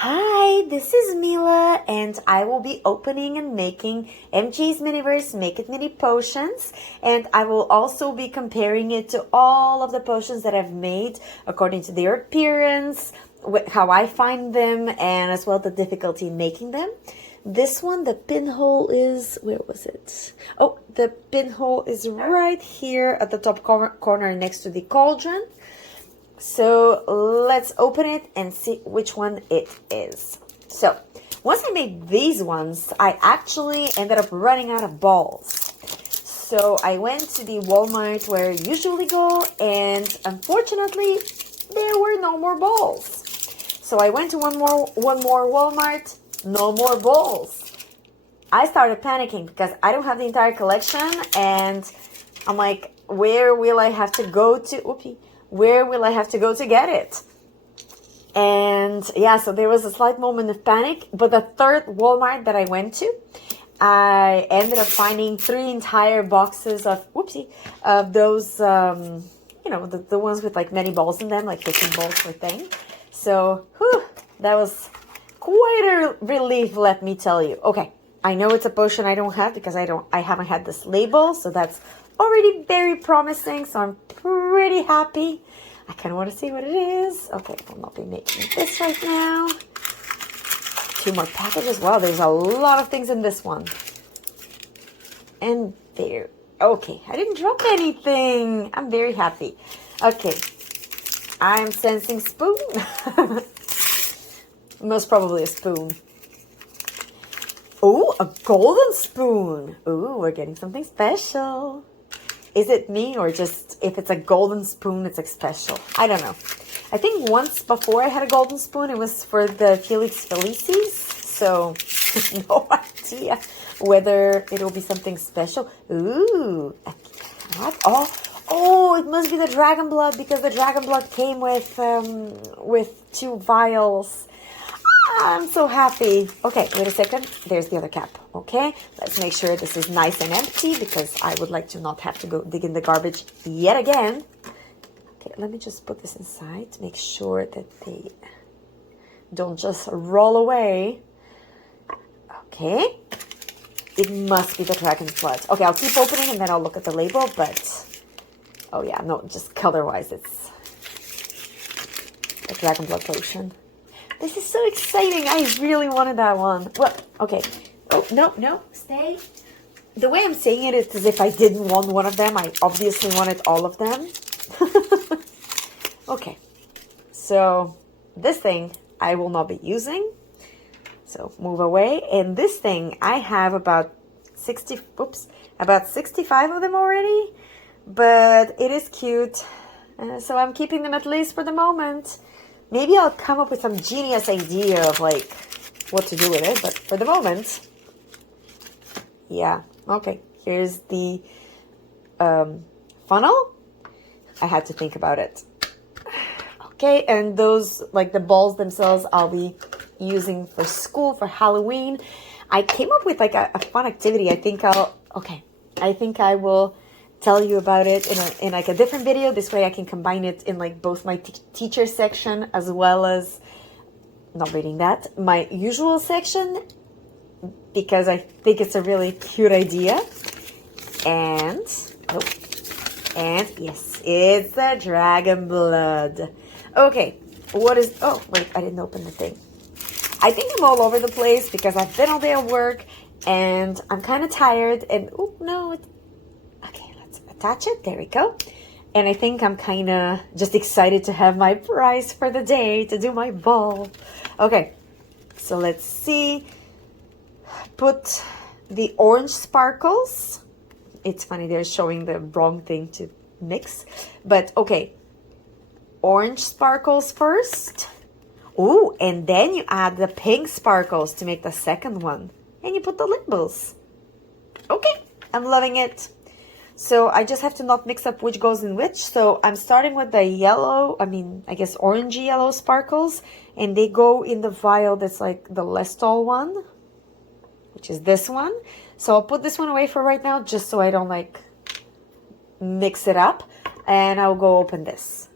Hi, this is Mila, and I will be opening and making MJ's Miniverse Make It Mini potions, and I will also be comparing it to all of the potions that I've made according to their appearance, how I find them, and as well the difficulty in making them. This one, the pinhole is, where was it? Oh, the pinhole is right here at the top corner next to the cauldron. So let's open it and see which one it is. So once I made these ones, I actually ended up running out of balls. So I went to the Walmart where I usually go, and unfortunately there were no more balls. So I went to one more Walmart, no more balls. I started panicking because I don't have the entire collection, and I'm like, where will I have to go to? Oopie. Where will I have to go to get it? And yeah, so there was a slight moment of panic, but the third Walmart that I went to, I ended up finding 3 entire boxes of, of those, the ones with like many balls in them, like 15 balls per thing. So, that was quite a relief, let me tell you. Okay, I know it's a potion I don't have because I haven't had this label, so that's already very promising, so I'm pretty happy. I kind of want to see what it is. Okay, I'll not be making this right now. 2 more packages. Wow, there's a lot of things in this one. And there. Okay, I didn't drop anything. I'm very happy. Okay, I'm sensing spoon. Most probably a spoon. Oh, a golden spoon. Ooh, we're getting something special. Is it me, or just if it's a golden spoon, it's like special? I don't know. I think once before I had a golden spoon, it was for the Felix Felicis. So no idea whether it'll be something special. Ooh, what? Oh, it must be the dragon blood, because the dragon blood came with 2 vials. I'm so happy. Okay, wait a second. There's the other cap. Okay, let's make sure this is nice and empty, because I would like to not have to go dig in the garbage yet again. Okay, let me just put this inside to make sure that they don't just roll away. Okay, it must be the dragon's blood. Okay, I'll keep opening and then I'll look at the label, but oh yeah, no, just color-wise, it's a dragon blood potion. This is so exciting. I really wanted that one. Well, okay. Oh, no, stay. The way I'm saying it is as if I didn't want one of them. I obviously wanted all of them. Okay. So this thing I will not be using. So move away. And this thing, I have about 65 of them already. But it is cute. So I'm keeping them at least for the moment. Maybe I'll come up with some genius idea of like what to do with it, but for the moment, yeah. Okay, here's the funnel. I had to think about it. Okay, and those, like the balls themselves, I'll be using for school, for Halloween. I came up with like a fun activity. I think I will tell you about it in like a different video. This way I can combine it in like both my teacher section as well as, not reading that, my usual section, because I think it's a really cute idea. And yes, it's the dragon blood. Okay, what is, oh wait, I didn't open the thing. I think I'm all over the place because I've been all day at work and I'm kind of tired, and oh no, okay, let's attach it. There we go. And I think I'm kind of just excited to have my prize for the day, to do my ball. Okay, so let's see. Put the orange sparkles. It's funny, they're showing the wrong thing to mix. But okay, orange sparkles first. Ooh, and then you add the pink sparkles to make the second one. And you put the labels. Okay, I'm loving it. So I just have to not mix up which goes in which. So I'm starting with the yellow, I guess orangey yellow sparkles. And they go in the vial that's like the less tall one, which is this one. So I'll put this one away for right now, just so I don't like mix it up. And I'll go open this.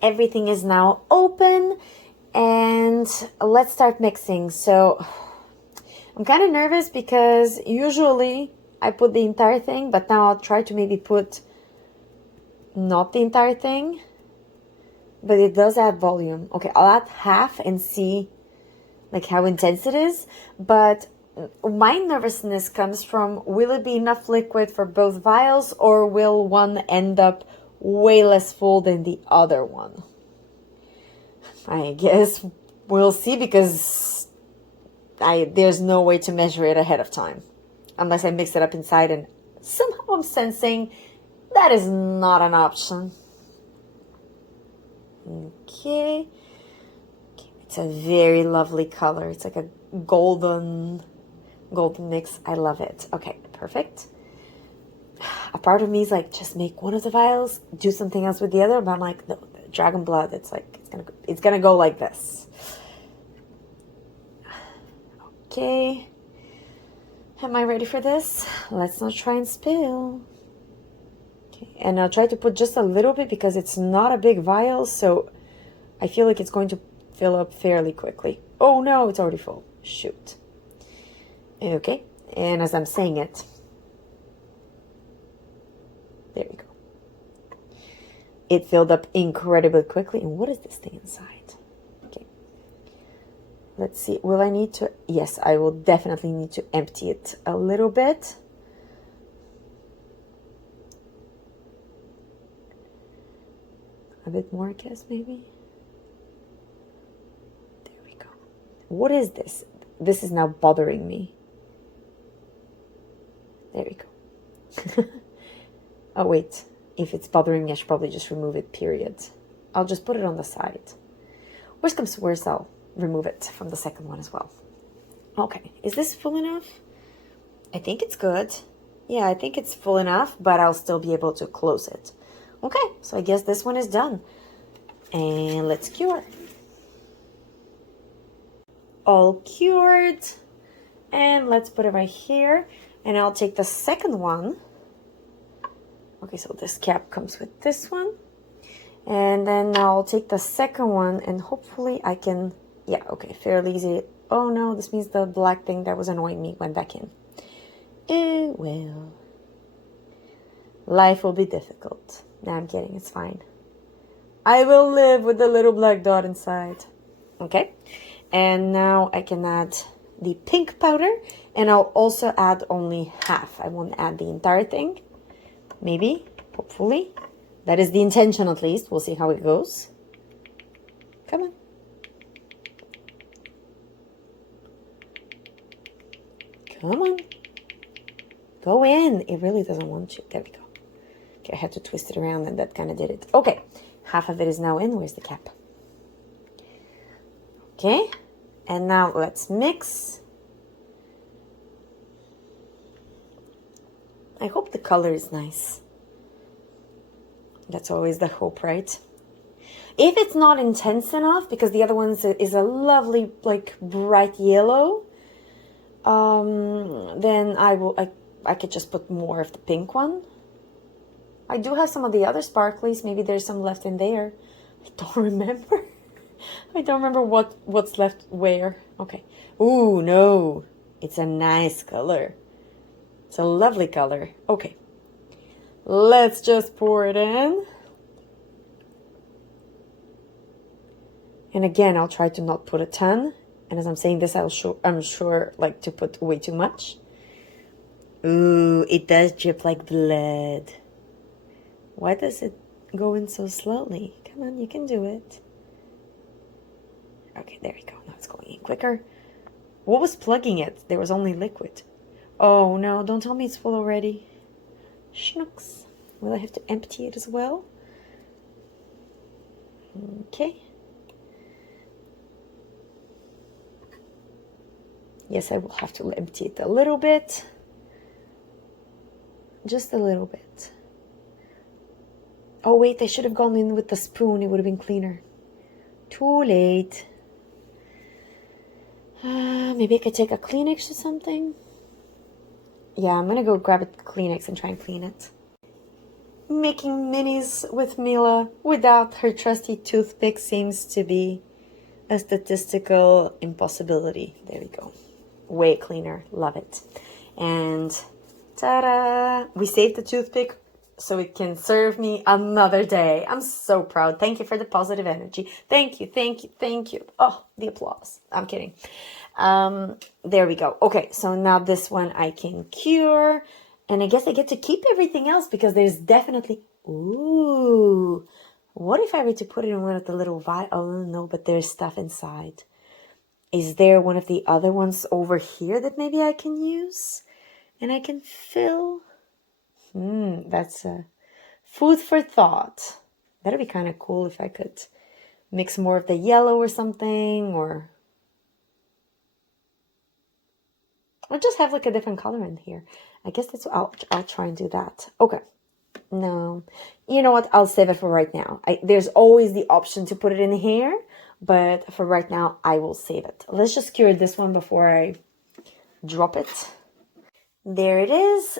Everything is now open. And let's start mixing. So I'm kind of nervous because usually I put the entire thing, but now I'll try to maybe put not the entire thing, but it does add volume. Okay, I'll add half and see like how intense it is. But my nervousness comes from, will it be enough liquid for both vials, or will one end up way less full than the other one? I guess we'll see, because there's no way to measure it ahead of time unless I mix it up inside, and somehow I'm sensing that is not an option. Okay. It's a very lovely color. It's like a golden mix. I love it. Okay, perfect. A part of me is like, just make one of the vials, do something else with the other, but I'm like, no, the dragon blood, it's like, it's gonna go like this. Okay. Am I ready for this? Let's not try and spill. Okay, and I'll try to put just a little bit because it's not a big vial, so I feel like it's going to fill up fairly quickly. Oh no, it's already full. Shoot. Okay, and as I'm saying it, there we go. It filled up incredibly quickly. And what is this thing inside? Okay. Let's see. Will I need to? Yes, I will definitely need to empty it a little bit. A bit more, I guess, maybe. There we go. What is this? This is now bothering me. There we go. Oh, wait. If it's bothering me, I should probably just remove it, period. I'll just put it on the side. Worst comes to worst, I'll remove it from the second one as well. Okay, is this full enough? I think it's good. Yeah, I think it's full enough, but I'll still be able to close it. Okay, so I guess this one is done. And let's cure. All cured. And let's put it right here. And I'll take the second one. Okay, so this cap comes with this one. And then I'll take the second one and hopefully I can, yeah, okay, fairly easy. Oh no, this means the black thing that was annoying me went back in. It will. Life will be difficult. No, I'm kidding, it's fine. I will live with the little black dot inside. Okay, and now I can add the pink powder, and I'll also add only half. I won't add the entire thing. Maybe, hopefully. That is the intention, at least. We'll see how it goes. Come on. Come on. Go in. It really doesn't want to. There we go. Okay, I had to twist it around and that kind of did it. Okay, half of it is now in. Where's the cap? Okay, and now let's mix. I hope the color is nice. That's always the hope, right? If it's not intense enough, because the other one is a lovely, like, bright yellow, then I could just put more of the pink one. I do have some of the other sparklies. Maybe there's some left in there. I don't remember. I don't remember what's left where. Okay. Ooh, no. It's a nice color. It's a lovely color. Okay. Let's just pour it in. And again, I'll try to not put a ton. And as I'm saying this, I'm sure like to put way too much. Ooh, it does drip like blood. Why does it go in so slowly? Come on, you can do it. Okay, there we go. Now it's going in quicker. What was plugging it? There was only liquid. Oh no, don't tell me it's full already. Schnooks. Will I have to empty it as well? Okay. Yes, I will have to empty it a little bit. Just a little bit. Oh wait, I should have gone in with the spoon. It would have been cleaner. Too late. Maybe I could take a Kleenex or something. Yeah, I'm gonna go grab a Kleenex and try and clean it. Making minis with Mila without her trusty toothpick seems to be a statistical impossibility. There we go. Way cleaner. Love it. And ta-da! We saved the toothpick so it can serve me another day. I'm so proud. Thank you for the positive energy. Thank you, thank you, thank you. Oh, the applause. I'm kidding. There we go. Okay, so now this one I can cure. And I guess I get to keep everything else because there's definitely... Ooh. What if I were to put it in one of the little vials? Oh, no, but there's stuff inside. Is there one of the other ones over here that maybe I can use? And I can fill? That's food for thought. That'd be kind of cool if I could mix more of the yellow or something, or just have like a different color in here. I guess that's what I'll try and do that. Okay. No, you know what? I'll save it for right now. There's always the option to put it in here, but for right now, I will save it. Let's just cure this one before I drop it. There it is.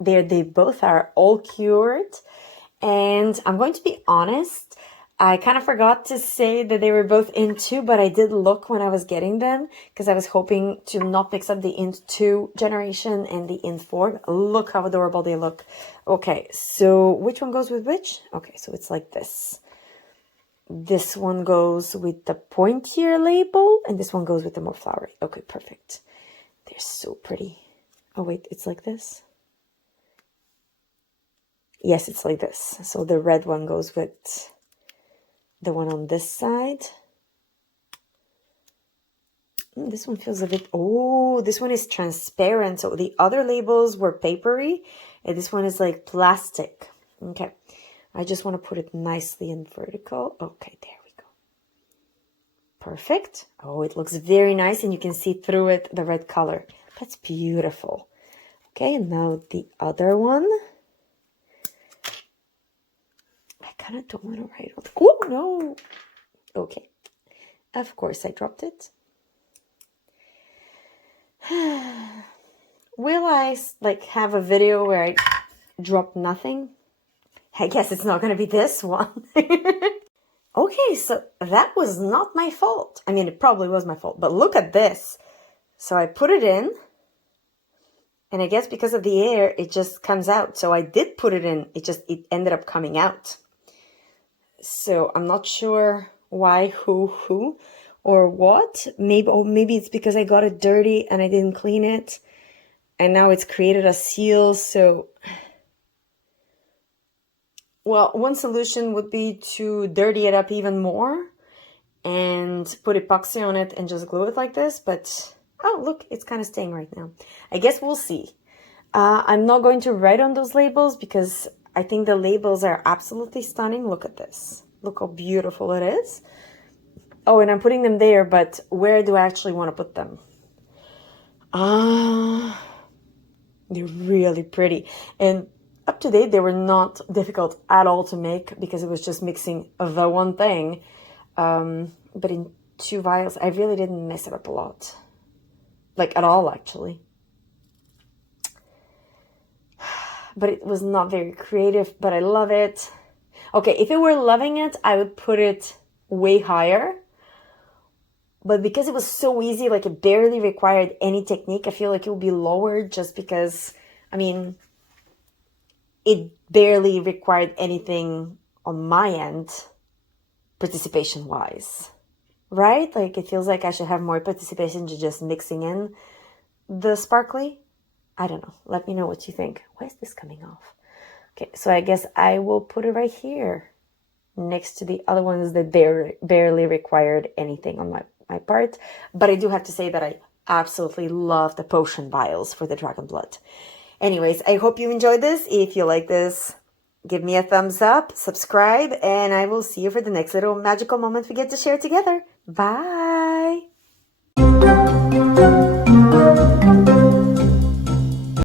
There they both are all cured. And I'm going to be honest, I kind of forgot to say that they were both int 2, but I did look when I was getting them because I was hoping to not mix up the int 2 generation and the int 4. Look how adorable they look. Okay, so which one goes with which? Okay, so it's like this. This one goes with the pointier label, and this one goes with the more flowery. Okay, perfect. They're so pretty. Oh, wait, it's like this? Yes, it's like this. So the red one goes with the one on this side. This one feels a bit... Oh, this one is transparent. So the other labels were papery, and this one is like plastic. Okay. I just want to put it nicely in vertical. Okay, there we go. Perfect. Oh, it looks very nice, and you can see through it the red color. That's beautiful. Okay, and now the other one. I kind of don't want to write on... Oh, no. Okay. Of course, I dropped it. Will I, like, have a video where I drop nothing? I guess it's not going to be this one. Okay, so that was not my fault. I mean, it probably was my fault, but look at this. So I put it in, and I guess because of the air, it just comes out. So I did put it in, it ended up coming out. So I'm not sure why, who, or what. Maybe it's because I got it dirty and I didn't clean it. And now it's created a seal, so... Well, one solution would be to dirty it up even more and put epoxy on it and just glue it like this. But, oh, look, it's kind of staying right now. I guess we'll see. I'm not going to write on those labels because I think the labels are absolutely stunning. Look at this. Look how beautiful it is. Oh, and I'm putting them there, but where do I actually want to put them? They're really pretty. And up to date, they were not difficult at all to make because it was just mixing the one thing. But in 2 vials, I really didn't mess it up a lot. Like, at all, actually. But it was not very creative, but I love it. Okay, if I were loving it, I would put it way higher. But because it was so easy, like it barely required any technique, I feel like it would be lower just because, I mean, it barely required anything on my end, participation-wise, right? Like, it feels like I should have more participation to just mixing in the sparkly. I don't know. Let me know what you think. Why is this coming off? Okay, so I guess I will put it right here next to the other ones that barely required anything on my part. But I do have to say that I absolutely love the potion vials for the dragon blood. Anyways, I hope you enjoyed this. If you like this, give me a thumbs up, subscribe, and I will see you for the next little magical moment we get to share together. Bye!